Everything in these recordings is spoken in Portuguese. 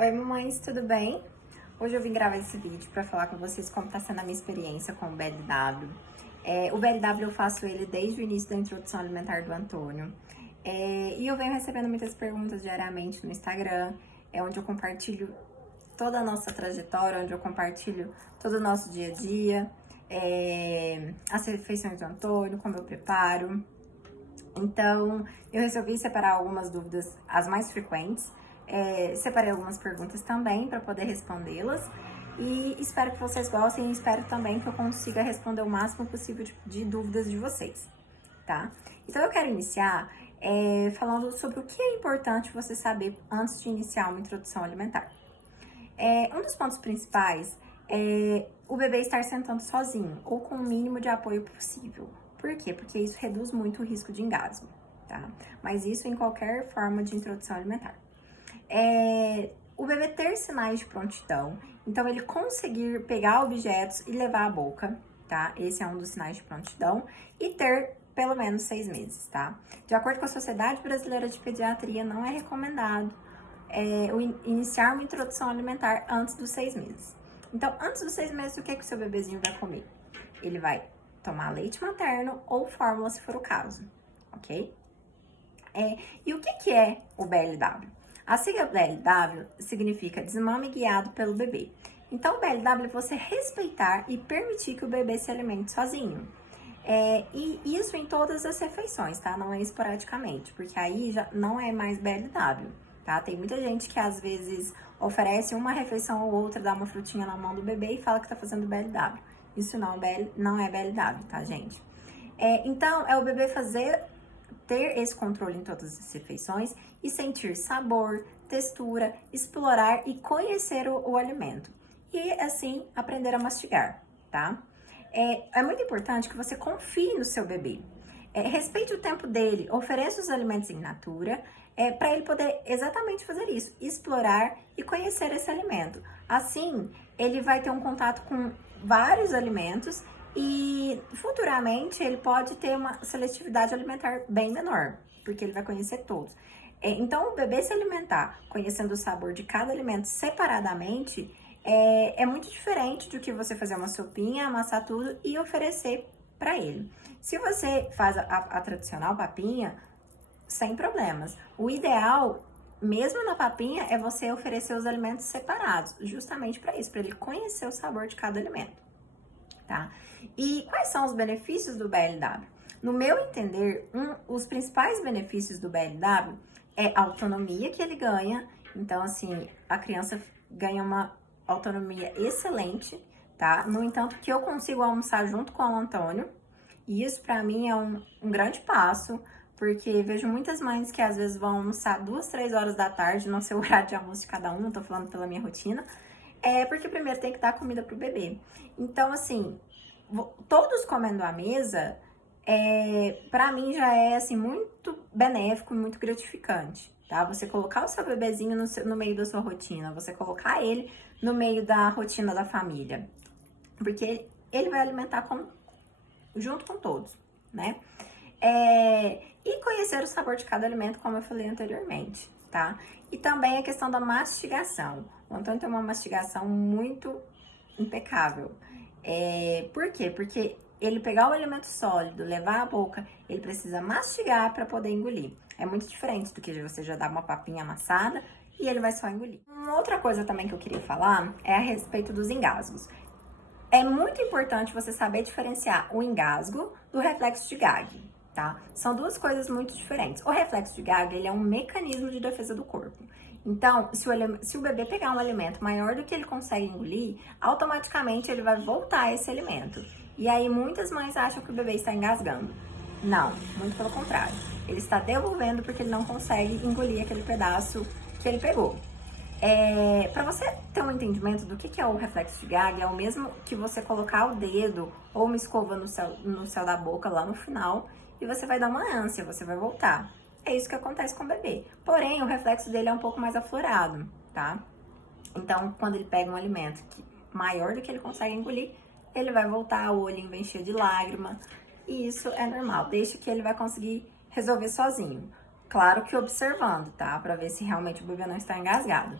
Oi, mamães, tudo bem? Hoje eu vim gravar esse vídeo para falar com vocês como está sendo a minha experiência com o BLW. O BLW eu faço ele desde o início da introdução alimentar do Antônio. E eu venho recebendo muitas perguntas diariamente no Instagram, onde eu compartilho toda a nossa trajetória, onde eu compartilho todo o nosso dia a dia, as refeições do Antônio, como eu preparo. Então, eu resolvi separar algumas dúvidas, as mais frequentes. Separei algumas perguntas também para poder respondê-las. E espero que vocês gostem e espero também que eu consiga responder o máximo possível de dúvidas de vocês, tá? Então, eu quero iniciar falando sobre o que é importante você saber antes de iniciar uma introdução alimentar. Um dos pontos principais é o bebê estar sentando sozinho ou com o mínimo de apoio possível. Por quê? Porque isso reduz muito o risco de engasgo, tá? Mas isso em qualquer forma de introdução alimentar. O bebê ter sinais de prontidão, então ele conseguir pegar objetos e levar à boca, tá? Esse é um dos sinais de prontidão. E ter pelo menos 6 meses, tá? De acordo com a Sociedade Brasileira de Pediatria, não é recomendado iniciar uma introdução alimentar antes dos 6 meses. Então, antes dos 6 meses, o que o seu bebezinho vai comer? Ele vai tomar leite materno ou fórmula, se for o caso, ok? E o que é o BLW? A sigla BLW significa desmame guiado pelo bebê. Então, o BLW é você respeitar e permitir que o bebê se alimente sozinho. E isso em todas as refeições, tá? Não é esporadicamente, porque aí já não é mais BLW, tá? Tem muita gente que às vezes oferece uma refeição ou outra, dá uma frutinha na mão do bebê e fala que tá fazendo BLW. Isso não é BLW, tá, gente? Então, é o bebê ter esse controle em todas as refeições e sentir sabor, textura, explorar e conhecer o alimento. E assim, aprender a mastigar, tá? É muito importante que você confie no seu bebê. Respeite o tempo dele, ofereça os alimentos in natura, para ele poder exatamente fazer isso, explorar e conhecer esse alimento. Assim, ele vai ter um contato com vários alimentos e futuramente ele pode ter uma seletividade alimentar bem menor, porque ele vai conhecer todos. Então, o bebê se alimentar conhecendo o sabor de cada alimento separadamente é muito diferente do que você fazer uma sopinha, amassar tudo e oferecer para ele. Se você faz a tradicional papinha, sem problemas. O ideal, mesmo na papinha, é você oferecer os alimentos separados, justamente para isso, para ele conhecer o sabor de cada alimento, tá? E quais são os benefícios do BLW? No meu entender, os principais benefícios do BLW é a autonomia que ele ganha. Então, assim, a criança ganha uma autonomia excelente, tá? No entanto, que eu consigo almoçar junto com o Antônio, e isso para mim é um grande passo, porque vejo muitas mães que às vezes vão almoçar 2, 3 horas da tarde, não sei o horário de almoço de cada um, não tô falando pela minha rotina, porque primeiro tem que dar comida pro bebê. Então, assim, todos comendo à mesa, pra mim já é, assim, muito benéfico e muito gratificante, tá? Você colocar o seu bebezinho no meio da sua rotina, você colocar ele no meio da rotina da família, porque ele vai alimentar junto com todos, né? E conhecer o sabor de cada alimento, como eu falei anteriormente, tá? E também a questão da mastigação. O Antônio tem uma mastigação muito impecável. Por quê? Porque ele pegar o alimento sólido, levar à boca, ele precisa mastigar para poder engolir. É muito diferente do que você já dá uma papinha amassada e ele vai só engolir. Uma outra coisa também que eu queria falar é a respeito dos engasgos. É muito importante você saber diferenciar o engasgo do reflexo de gag, tá? São duas coisas muito diferentes. O reflexo de gag, ele é um mecanismo de defesa do corpo. Então, se o bebê pegar um alimento maior do que ele consegue engolir, automaticamente ele vai voltar a esse alimento. E aí, muitas mães acham que o bebê está engasgando. Não, muito pelo contrário. Ele está devolvendo porque ele não consegue engolir aquele pedaço que ele pegou. Para você ter um entendimento do que é o reflexo de gag, é o mesmo que você colocar o dedo ou uma escova no céu da boca lá no final e você vai dar uma ânsia, você vai voltar. É isso que acontece com o bebê. Porém, o reflexo dele é um pouco mais aflorado, tá? Então, quando ele pega um alimento maior do que ele consegue engolir, ele vai voltar, o olhinho vai encher de lágrima. E isso é normal, deixa que ele vai conseguir resolver sozinho. Claro que observando, tá? Pra ver se realmente o bebê não está engasgado.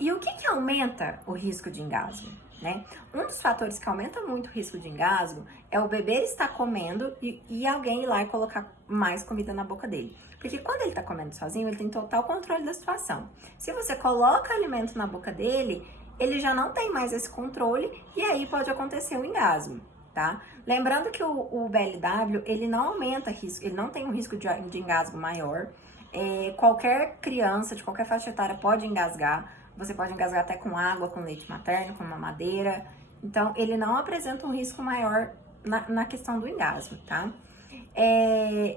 E o que aumenta o risco de engasgo, né? Um dos fatores que aumenta muito o risco de engasgo é o bebê estar comendo e alguém ir lá e colocar mais comida na boca dele. Porque quando ele tá comendo sozinho, ele tem total controle da situação. Se você coloca alimento na boca dele, ele já não tem mais esse controle e aí pode acontecer um engasgo, tá? Lembrando que o BLW, ele não aumenta risco, ele não tem um risco de engasgo maior. Qualquer criança de qualquer faixa etária pode engasgar. Você pode engasgar até com água, com leite materno, com mamadeira. Então, ele não apresenta um risco maior na questão do engasgo, tá?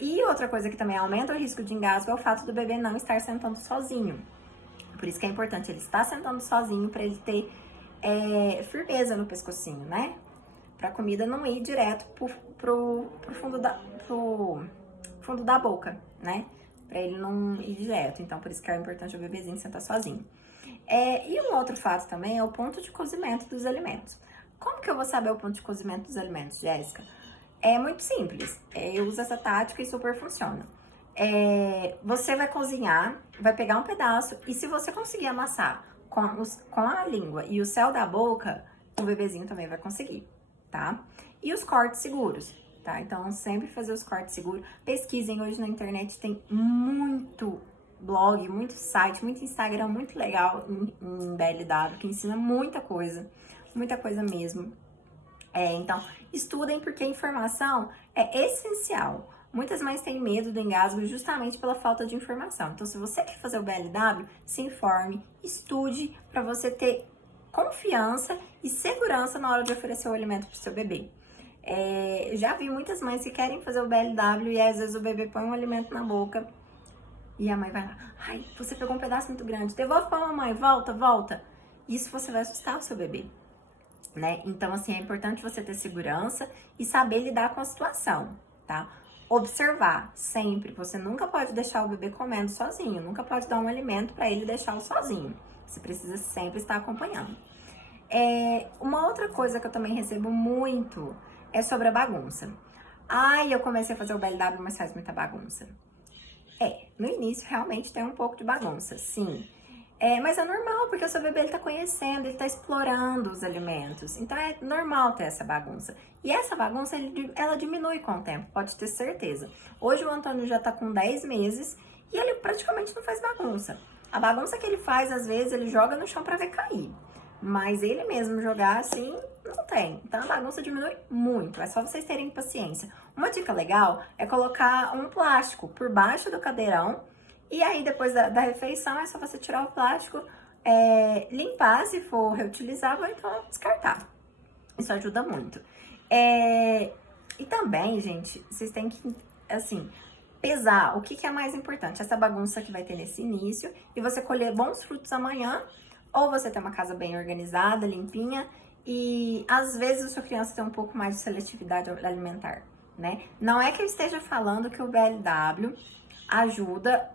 E outra coisa que também aumenta o risco de engasgo é o fato do bebê não estar sentando sozinho. Por isso que é importante ele estar sentando sozinho para ele ter firmeza no pescocinho, né? Para a comida não ir direto pro fundo da boca, né? Para ele não ir direto. Então, por isso que é importante o bebezinho sentar sozinho. E um outro fato também é o ponto de cozimento dos alimentos. Como que eu vou saber o ponto de cozimento dos alimentos, Jéssica? É muito simples. Eu uso essa tática e super funciona. Você vai cozinhar, vai pegar um pedaço e se você conseguir amassar com a língua e o céu da boca, o bebezinho também vai conseguir, tá? E os cortes seguros, tá? Então, sempre fazer os cortes seguros. Pesquisem, hoje na internet tem muito blog, muito site, muito Instagram, muito legal em BLW, que ensina muita coisa mesmo. Então, estudem porque a informação é essencial. Muitas mães têm medo do engasgo justamente pela falta de informação. Então, se você quer fazer o BLW, se informe, estude para você ter confiança e segurança na hora de oferecer o alimento para o seu bebê. Já vi muitas mães que querem fazer o BLW e às vezes o bebê põe um alimento na boca e a mãe vai lá, ai, você pegou um pedaço muito grande, devolve para a mamãe, volta. Isso você vai assustar o seu bebê, né? Então, assim, é importante você ter segurança e saber lidar com a situação, tá? Observar sempre, você nunca pode deixar o bebê comendo sozinho, nunca pode dar um alimento para ele deixá-lo sozinho. Você precisa sempre estar acompanhando. Uma outra coisa que eu também recebo muito é sobre a bagunça. Ai, eu comecei a fazer o BLW, mas faz muita bagunça. No início realmente tem um pouco de bagunça, sim. Mas é normal, porque o seu bebê ele tá conhecendo, ele tá explorando os alimentos. Então é normal ter essa bagunça. E essa bagunça, ela diminui com o tempo, pode ter certeza. Hoje o Antônio já tá com 10 meses e ele praticamente não faz bagunça. A bagunça que ele faz, às vezes, ele joga no chão pra ver cair. Mas ele mesmo jogar assim, não tem. Então a bagunça diminui muito, é só vocês terem paciência. Uma dica legal é colocar um plástico por baixo do cadeirão. E aí, depois da refeição, é só você tirar o plástico, limpar se for reutilizável, ou então descartar. Isso ajuda muito. E também, gente, vocês têm que, assim, pesar o que é mais importante. Essa bagunça que vai ter nesse início e você colher bons frutos amanhã, ou você ter uma casa bem organizada, limpinha, e às vezes a sua criança tem um pouco mais de seletividade alimentar, né? Não é que eu esteja falando que o BLW ajuda,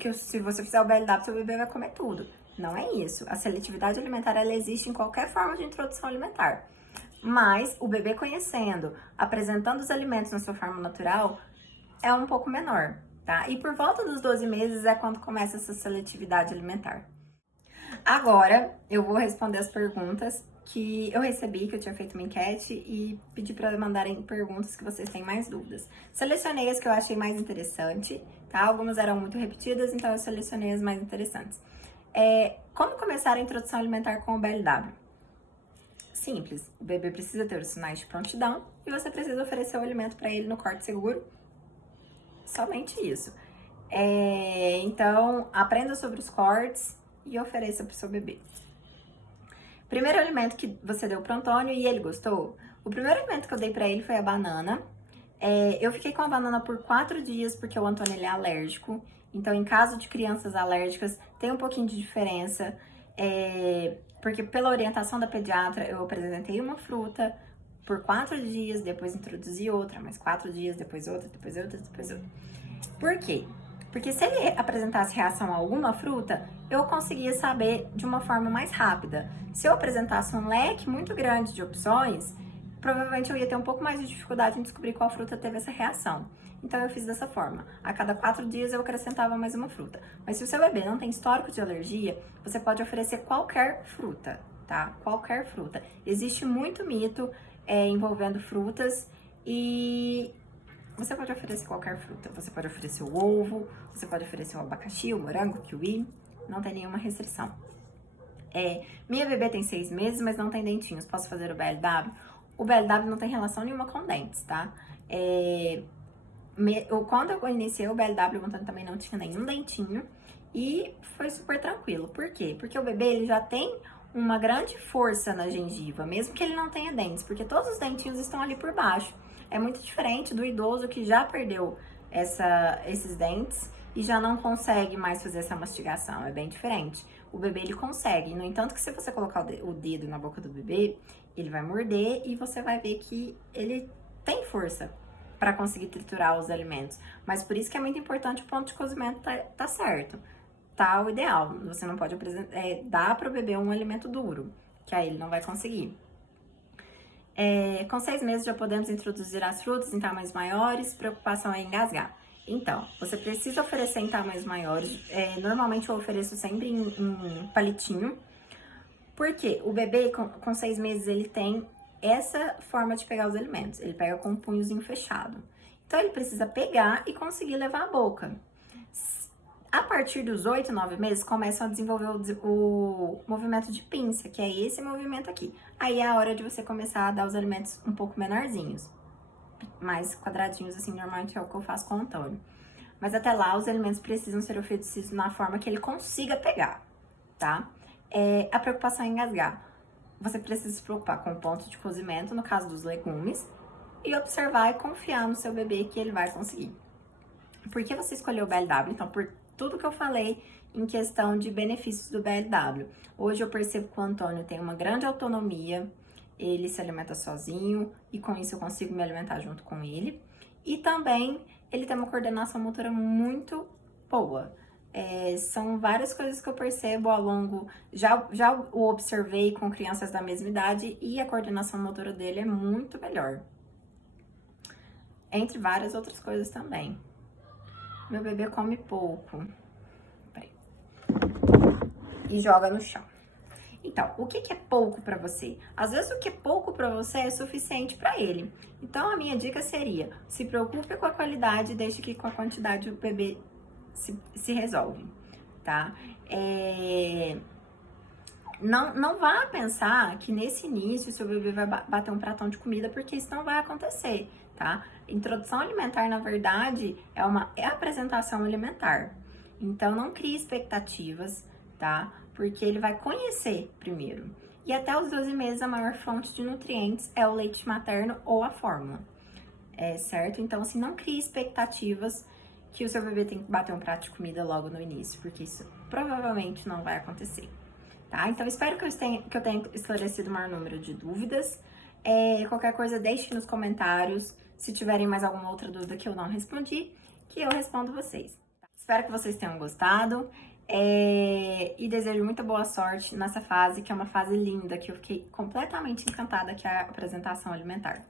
que se você fizer o BLW, seu bebê vai comer tudo. Não é isso. A seletividade alimentar, ela existe em qualquer forma de introdução alimentar. Mas o bebê conhecendo, apresentando os alimentos na sua forma natural, é um pouco menor, tá? E por volta dos 12 meses é quando começa essa seletividade alimentar. Agora, eu vou responder as perguntas que eu recebi, que eu tinha feito uma enquete e pedi para mandarem perguntas que vocês têm mais dúvidas. Selecionei as que eu achei mais interessante, tá? Algumas eram muito repetidas, então eu selecionei as mais interessantes. Como começar a introdução alimentar com o BLW? Simples, o bebê precisa ter os sinais de prontidão e você precisa oferecer o alimento para ele no corte seguro. Somente isso. Então, aprenda sobre os cortes e ofereça para o seu bebê. Primeiro alimento que você deu para o Antônio e ele gostou? O primeiro alimento que eu dei para ele foi a banana. Eu fiquei com a banana por 4 dias porque o Antônio ele é alérgico. Então, em caso de crianças alérgicas, tem um pouquinho de diferença. Porque pela orientação da pediatra, eu apresentei uma fruta por 4 dias, depois introduzi outra, mais 4 dias, depois outra, depois outra, depois outra. Por quê? Porque se ele apresentasse reação a alguma fruta, eu conseguia saber de uma forma mais rápida. Se eu apresentasse um leque muito grande de opções, provavelmente eu ia ter um pouco mais de dificuldade em descobrir qual fruta teve essa reação. Então eu fiz dessa forma. A cada 4 dias eu acrescentava mais uma fruta. Mas se o seu bebê não tem histórico de alergia, você pode oferecer qualquer fruta, tá? Qualquer fruta. Existe muito mito envolvendo frutas e você pode oferecer qualquer fruta. Você pode oferecer o ovo, você pode oferecer o abacaxi, o morango, o kiwi. Não tem nenhuma restrição. Minha bebê tem 6 meses, mas não tem dentinhos. Posso fazer o BLW? O BLW não tem relação nenhuma com dentes, tá? Quando eu iniciei o BLW, o Antônio também não tinha nenhum dentinho. E foi super tranquilo. Por quê? Porque o bebê, ele já tem uma grande força na gengiva, mesmo que ele não tenha dentes. Porque todos os dentinhos estão ali por baixo. É muito diferente do idoso que já perdeu esses dentes e já não consegue mais fazer essa mastigação. É bem diferente. O bebê, ele consegue. No entanto, que se você colocar o dedo na boca do bebê, ele vai morder e você vai ver que ele tem força para conseguir triturar os alimentos. Mas por isso que é muito importante o ponto de cozimento tá certo. Tá o ideal. Você não pode dar para o bebê um alimento duro, que aí ele não vai conseguir. Com 6 meses já podemos introduzir as frutas em tamanhos maiores, preocupação é engasgar. Então, você precisa oferecer em tamanhos maiores. Normalmente eu ofereço sempre em palitinho, porque o bebê com 6 meses ele tem essa forma de pegar os alimentos. Ele pega com o punhozinho fechado. Então, ele precisa pegar e conseguir levar à boca. A partir dos 8, 9 meses, começam a desenvolver o movimento de pinça, que é esse movimento aqui. Aí é a hora de você começar a dar os alimentos um pouco menorzinhos. Mais quadradinhos, assim, normalmente é o que eu faço com o Antônio. Mas até lá, os alimentos precisam ser oferecidos na forma que ele consiga pegar, tá? A preocupação é engasgar. Você precisa se preocupar com o ponto de cozimento, no caso dos legumes, e observar e confiar no seu bebê que ele vai conseguir. Por que você escolheu o BLW? Então, por tudo que eu falei em questão de benefícios do BLW. Hoje eu percebo que o Antônio tem uma grande autonomia, ele se alimenta sozinho e com isso eu consigo me alimentar junto com ele. E também ele tem uma coordenação motora muito boa. São várias coisas que eu percebo ao longo... Já o observei com crianças da mesma idade e a coordenação motora dele é muito melhor. Entre várias outras coisas também. Meu bebê come pouco. Peraí. E joga no chão. Então, o que é pouco pra você? Às vezes o que é pouco pra você é suficiente pra ele. Então, a minha dica seria, se preocupe com a qualidade e deixe que com a quantidade o bebê se resolve, tá? Não vá pensar que nesse início seu bebê vai bater um pratão de comida, porque isso não vai acontecer, tá? Introdução alimentar, na verdade, é apresentação alimentar. Então, não crie expectativas, tá? Porque ele vai conhecer primeiro. E até os 12 meses, a maior fonte de nutrientes é o leite materno ou a fórmula, certo? Então, assim, não crie expectativas que o seu bebê tem que bater um prato de comida logo no início, porque isso provavelmente não vai acontecer, tá? Então, espero que eu tenha esclarecido o maior número de dúvidas. Qualquer coisa, deixe nos comentários. Se tiverem mais alguma outra dúvida que eu não respondi, que eu respondo vocês. Espero que vocês tenham gostado. E desejo muita boa sorte nessa fase, que é uma fase linda, que eu fiquei completamente encantada, que é a apresentação alimentar.